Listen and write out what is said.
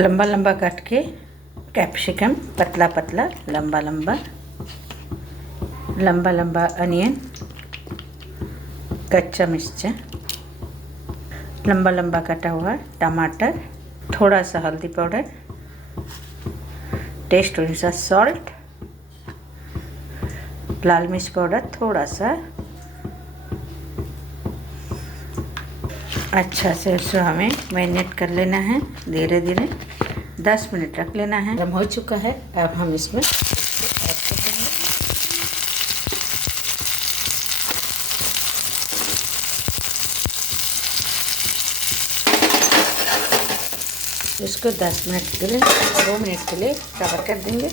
लंबा लंबा काट के कैप्सिकम, पतला पतला लंबा लंबा, लंबा लंबा अनियन, कच्चा मिर्चा, लंबा लंबा कटा हुआ टमाटर, थोड़ा सा हल्दी पाउडर, टेस्ट अनुसार सॉल्ट, लाल मिर्च पाउडर थोड़ा सा। अच्छा से उसको हमें मैरिनेट कर लेना है, धीरे धीरे 10 मिनट रख लेना है। गर्म हो चुका है, अब हम इसमें ऐड कर देंगे। इसको 10 मिनट के लिए 2 मिनट के लिए कवर कर देंगे।